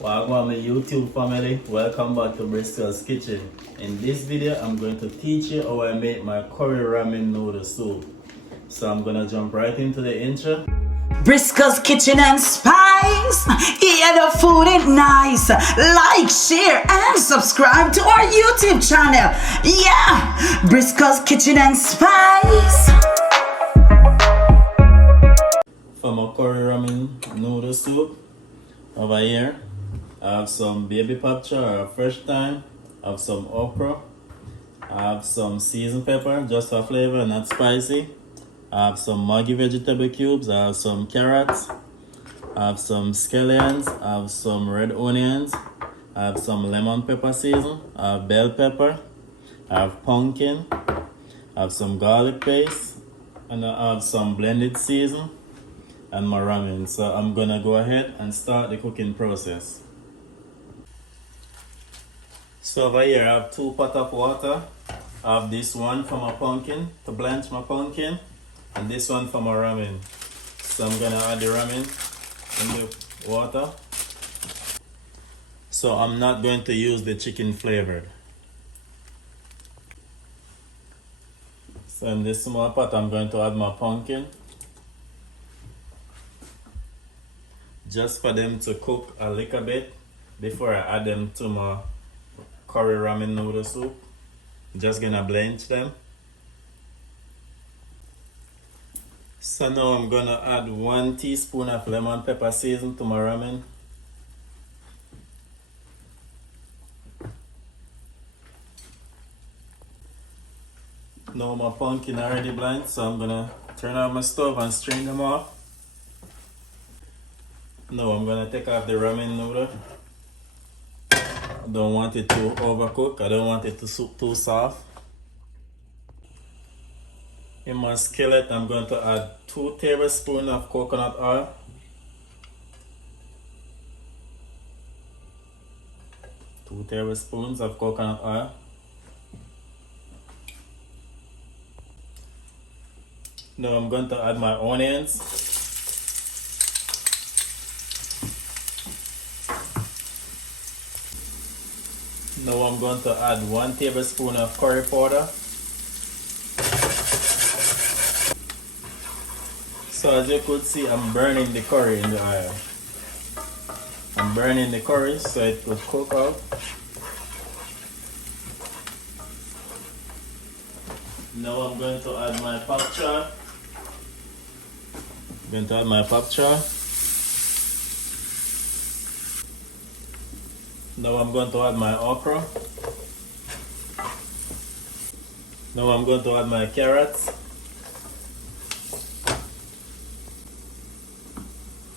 Welcome my YouTube family, welcome back to Briscoe's Kitchen. In this video, I'm going to teach you how I make my curry ramen noodle soup. So I'm gonna jump right into the intro. Briscoe's Kitchen and Spice. Yeah, the food is nice. Like, share, and subscribe to our YouTube channel. Yeah, Briscoe's Kitchen and Spice. For my curry ramen noodle soup, over here, I have some baby paprika or fresh thyme. I have some okra. I have some seasoned pepper just for flavor, not spicy. I have some Maggi vegetable cubes. I have some carrots. I have some scallions. I have some red onions. I have some lemon pepper season. I have bell pepper. I have pumpkin. I have some garlic paste. And I have some blended season and my ramen. So I'm gonna go ahead and start the cooking process. So over here I have 2 pots of water. I have this one for my pumpkin, to blanch my pumpkin, and this one for my ramen. So I'm gonna add the ramen in the water. So I'm not going to use the chicken flavored. So in this small pot I'm going to add my pumpkin, just for them to cook a little bit before I add them to my curry ramen noodle soup. Just gonna blanch them. So now I'm gonna add 1 teaspoon of lemon pepper season to my ramen. Now my pumpkin already blanched, so I'm gonna turn off my stove and strain them off. Now I'm gonna take off the ramen noodle. I don't want it to overcook. I don't want it to too soft. In my skillet, I'm going to add 2 tablespoons of coconut oil. Two tablespoons of coconut oil. Now I'm going to add my onions. Now I'm going to add 1 tablespoon of curry powder. So as you could see, I'm burning the curry in the oil. I'm burning the curry so it could cook out. Now I'm going to add my paprika. I'm going to add my paprika. Now I'm going to add my okra. Now I'm going to add my carrots.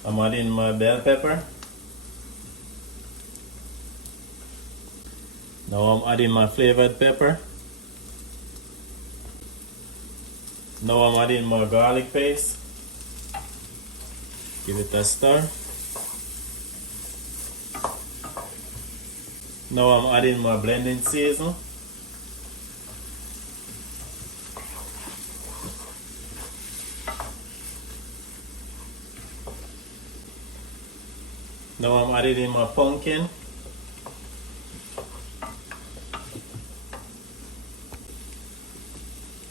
I'm adding my bell pepper. Now I'm adding my flavored pepper. Now I'm adding my garlic paste. Give it a stir. Now I'm adding my blending season. Now I'm adding in my pumpkin.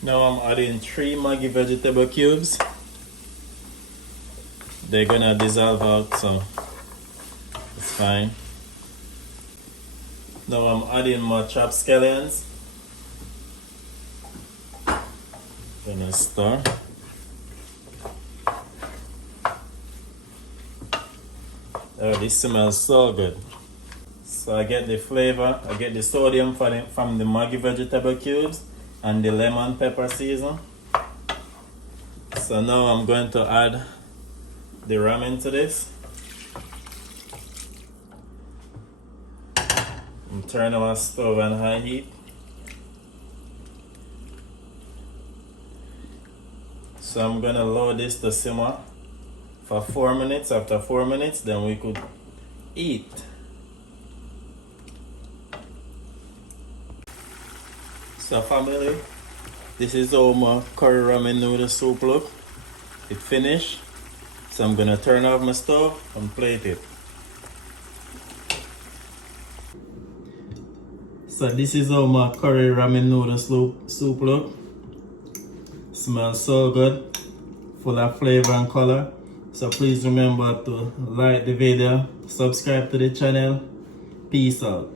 Now I'm adding 3 Maggi vegetable cubes. They're gonna dissolve out, so it's fine. Now I'm adding my chopped scallions. Gonna stir. Oh, this smells so good. So I get the flavor, I get the sodium from the Maggi vegetable cubes and the lemon pepper season. So now I'm going to add the ramen to this. I'm turning my stove on high heat. So I'm gonna lower this to simmer for 4 minutes. After 4 minutes, then we could eat. So family, this is how my curry ramen noodle soup look. It finished. So I'm gonna turn off my stove and plate it. So this is how my curry ramen noodle soup look. Smells so good, full of flavor and color. So please remember to like the video, subscribe to the channel. Peace out.